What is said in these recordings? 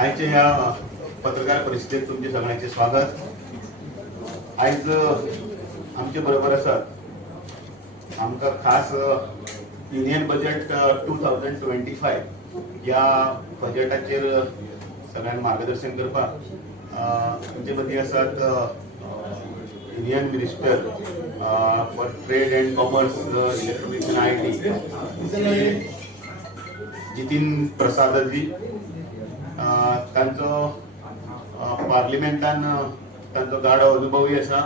आजच्या ह्या पत्रकार परिषदेत तुमचे सगळ्यांचे स्वागत. आज आमचे बरोबर आसात आमकां खास युनियन बजेट 2025 या बजेटाचेर सगळ्यांक मार्गदर्शन करपाक आमचे मदीं आसात union minister for trade and commerce, electronics and IT Jitin Prasad ji. तांचो पार्लिमेंटान तांचो गाढो अनुभवूय आसा.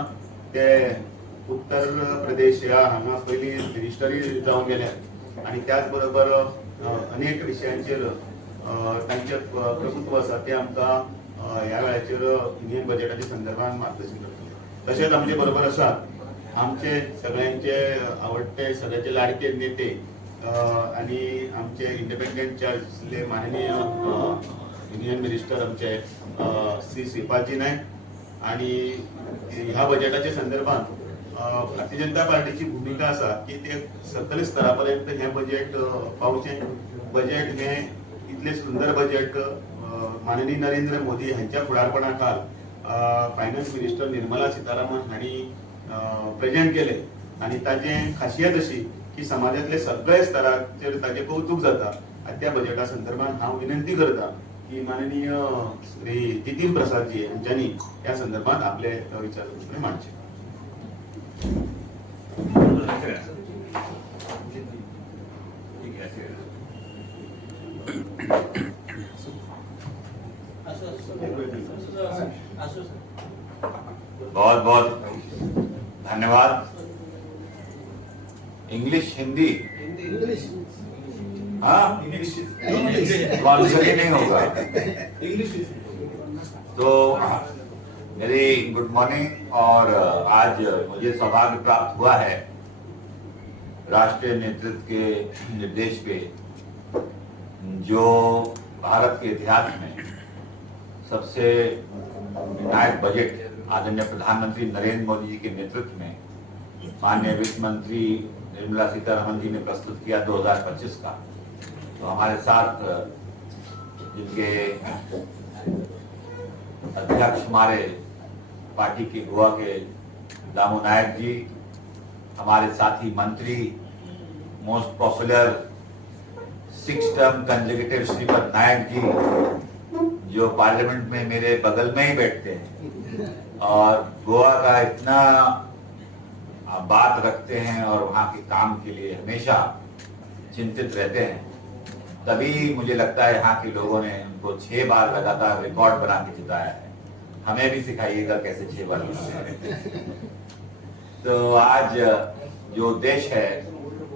ते उत्तर प्रदेश ह्या हांगा पयलीं मिनिस्टरी जावन गेले आनी त्याच बरोबर अनेक विशयांचेर तांचे प्रभुत्व आसा ते आमकां ह्या वेळाचेर युनियन बजेटाच्या संदर्भात मार्गदर्शन करता. तशेंच आमचे बरोबर आसात आमचे सगळ्यांचे आवडटे सगळ्यांचे लाडके नेते आणि आमचे इंडिपेंडंट चार्जले माननीय युनियन मिनिस्टर आमचे श्री श्रीपादजी नायक. आणि ह्या बजेटाच्या संदर्भात भारतीय जनता पार्टीची भूमिका असा की ते सकल स्तरापर्यंत हे बजेट पावचे. बजेट हे इतले सुंदर बजेट माननीय नरेंद्र मोदी हांच्या फुडारपणाखाल फायनान्स मिनिस्टर निर्मला सीतारामन हांणी प्रेजेंट केले आणि ताजे खासियत अशी की समाजातले सगळे स्तराचेर ताजे कौतुक जाता. आणि त्या बजेटा संदर्भात हांव विनंती करता की माननीय श्री जितीन प्रसादजी यांच्यानी या संदर्भात आपले विचार मांडचे. बहुत बहुत धन्यवाद. इंग्लिश हिंदी हाँ कॉन्सर्ट नहीं होगा तो मेरी गुड मॉर्निंग. और आज मुझे सौभाग्य प्राप्त हुआ है राष्ट्रीय नेतृत्व के निर्देश पे जो भारत के इतिहास में सबसे निर्णायक बजट आदरणीय प्रधानमंत्री नरेंद्र मोदी जी के नेतृत्व में माननीय वित्त मंत्री निर्मला सीतारमन जी ने प्रस्तुत किया 2025 का. तो हमारे साथ जिनके अध्यक्ष हमारे पार्टी के गोवा के दामू नायक जी, हमारे साथी मंत्री most popular 6 term consecutive Shripad Naik ji जो पार्लियामेंट में मेरे बगल में ही बैठते हैं और गोवा का इतना बात रखते हैं और वहाँ के काम के लिए हमेशा चिंतित रहते हैं. तभी मुझे लगता है यहाँ के लोगों ने उनको 6 बार लगातार रिकॉर्ड बना के जिताया है. हमें भी सिखाइएगा कैसे 6 बार बनाते हैं. तो आज जो उद्देश्य है,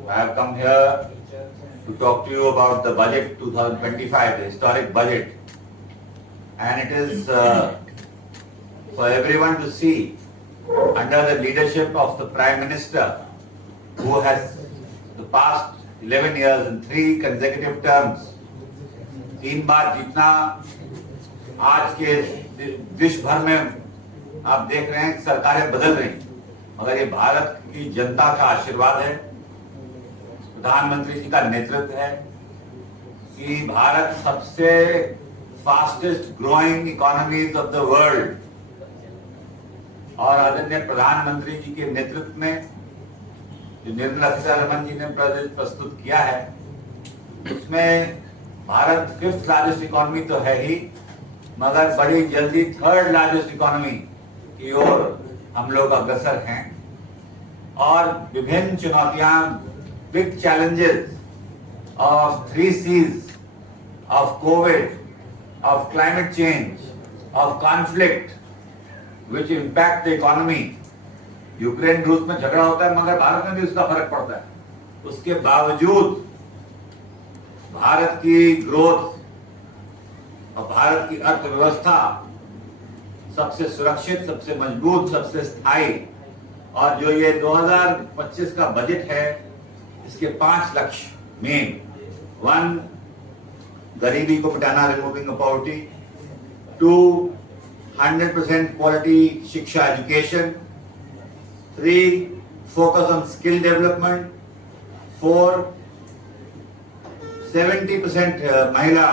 I have come here to talk to you about the budget 2025, the historic budget, and it is for everyone to see under the leadership of the Prime Minister who has the past 11 years in 3 consecutive terms 3 बार जीतना. आज के विश्व भर में आप देख रहे हैं कि सरकारें बदल रही, मगर ये भारत की जनता का आशीर्वाद है, प्रधानमंत्री जी का नेतृत्व है कि भारत सबसे fastest growing economies of the world और आदरणीय प्रधानमंत्री जी के नेतृत्व में जो निर्मला सीतारमन जी ने प्रस्तुत किया है उसमें भारत 5th लार्जेस्ट इकोनॉमी तो है ही, मगर बड़ी जल्दी 3rd लार्जेस्ट इकोनॉमी की ओर हम लोग अग्रसर हैं. और विभिन्न चुनौतियां, big challenges of 3 C's, of Covid, of climate change, of conflict which impact the economy. Ukraine रूस में झगड़ा होता है मगर भारत में भी उसका फर्क पड़ता है. उसके बावजूद भारत की ग्रोथ और भारत की अर्थव्यवस्था सबसे सुरक्षित, सबसे मजबूत, सबसे स्थायी. और जो ये 2025 का बजट है इसके 5 लक्ष्य मेन: 1, गरीबी को मिटाना, रिमूविंग पॉवर्टी. 2, 100% quality शिक्षा, education. 3, focus on skill development. 4, 70% महिला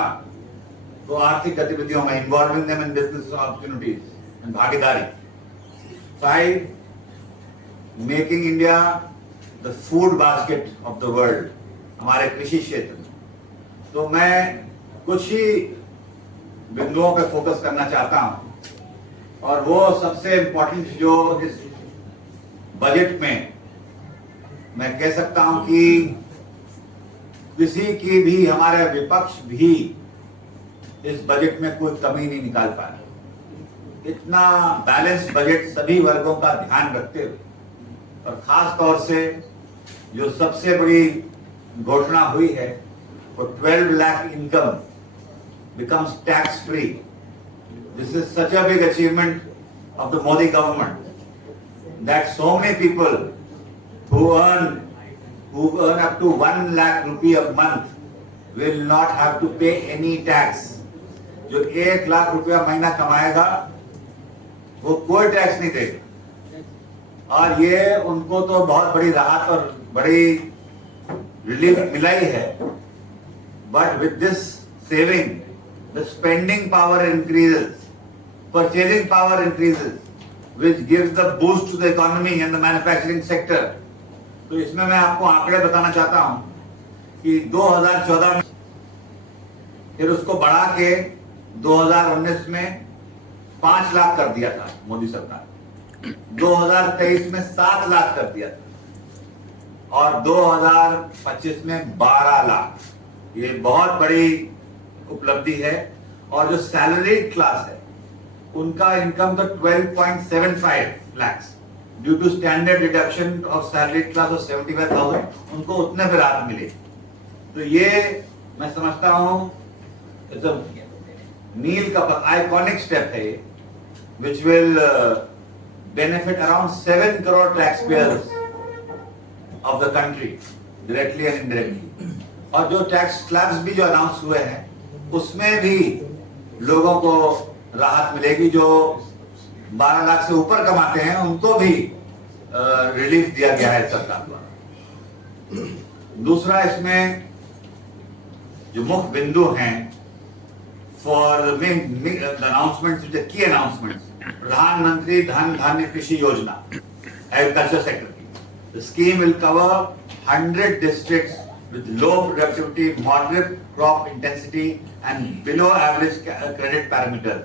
तो आर्थिक गतिविधियों में involving them in business opportunities and भागीदारी। 5, making India the food basket of the world, हमारे कृषि क्षेत्र में। तो मैं कुछ ही बिंदुओं पे फोकस करना चाहता हूं, और वो सबसे इम्पोर्टेंट जो इस बजट में मैं कह सकता हूं कि किसी की भी, हमारे विपक्ष भी इस बजट में कोई कमी नहीं निकाल पाया। इतना बैलेंस बजट सभी वर्गों का ध्यान रखते हुए, और खास तौर से जो सबसे बड़ी घोषणा हुई है वो 12 lakh income becomes tax free. This is such a big achievement of the Modi government, that so many people who earn up to 1 lakh rupee a month will not have to pay any tax. जो 1 लाख रुपया महीना कमाएगा वो कोई tax नहीं देगा, और ये उनको तो बहुत बड़ी राहत और बड़ी रिलीफ मिला ही है। But with this saving, the spending power increases, purchasing power increases, which gives the boost to the economy and the manufacturing sector. तो इसमें मैं आपको आंकड़े बताना चाहता हूं कि 2014 में, फिर उसको बढ़ा के 2019 में 5 लाख कर दिया था मोदी सरकार, 2023 में 7 लाख कर दिया था, और 2025 में 12 लाख। ये बहुत बड़ी उपलब्धि है। और जो सैलरी क्लास है उनका इनकम तो 12.75 lakh, due to standard deduction of salary class of 75,000, उनको उतने पे राहत मिले। तो ये मैं समझता हूं नील का आइकॉनिक स्टेप है, which will benefit around 7 crore tax payers of the country, directly and indirectly. और जो टैक्स स्लैब्स भी जो अनाउंस हुए हैं उसमें भी लोगों को राहत मिलेगी। जो 12 लाख से ऊपर कमाते हैं उनको भी रिलीफ दिया गया है सरकार द्वारा। दूसरा, इसमें जो मुख्य बिंदु हैं for the announcements, the key announcements, प्रधानमंत्री धन धान्य कृषि योजना, एग्रीकल्चर सेक्टर की। The scheme will cover 100 districts with low productivity, moderate crop intensity and below average credit parameters.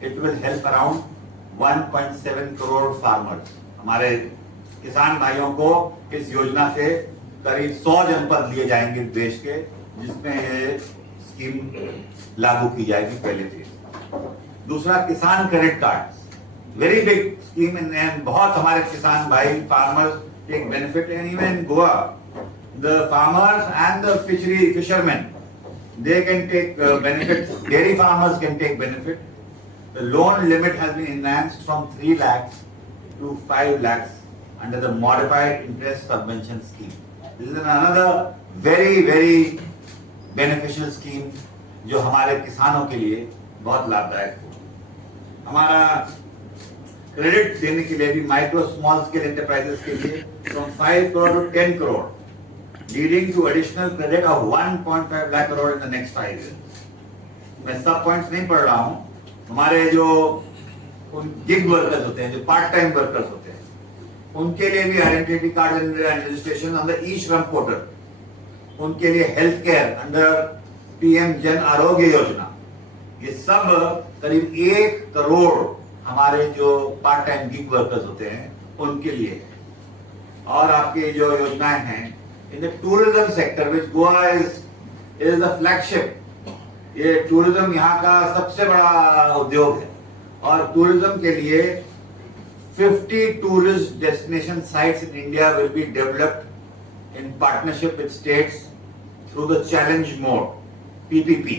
It will help around 1.7 crore farmers. हमारे किसान भाइयों को इस योजना से करीब 100 जनपद लिए जाएंगे देश के, जिसमें ये स्कीम लागू की जाएगी पहले फेज। दूसरा, किसान credit card, very big scheme, and बहुत हमारे किसान भाई farmers take benefit. And even in Goa the farmers and the fishermen, they can take benefit. Dairy farmers can take benefit. The loan limit has been enhanced from 3 lakhs to 5 lakhs under the modified interest subvention scheme. This is another very beneficial scheme जो हमारे किसानों के लिए बहुत लाभदायक हो। हमारा credit देने के लिए भी माइक्रो स्मॉल स्केल एंटरप्राइजेस के लिए from 5 crore to 10 crore, leading to additional credit of 1.5 lakh crore in the next 5 years. मैं सब पॉइंट्स नहीं पढ़ रहा हूं। हमारे जो गिग वर्कर्स होते हैं, जो पार्ट टाइम वर्कर्स होते हैं, उनके लिए भी identity card and registration under e Shram portal, उनके लिए health care under PM Jan Arogya Yojana. ये सब करीब 1 करोड़ हमारे जो पार्ट टाइम गिग वर्कर्स होते हैं उनके लिए। और आपकी जो योजनाएं हैं in the tourism sector, which Goa is the flagship, ये टूरिज्म यहाँ का सबसे बड़ा उद्योग है, और टूरिज्म के लिए 50 tourist destination sites in India will be developed in partnership with states through the challenge mode, PPP.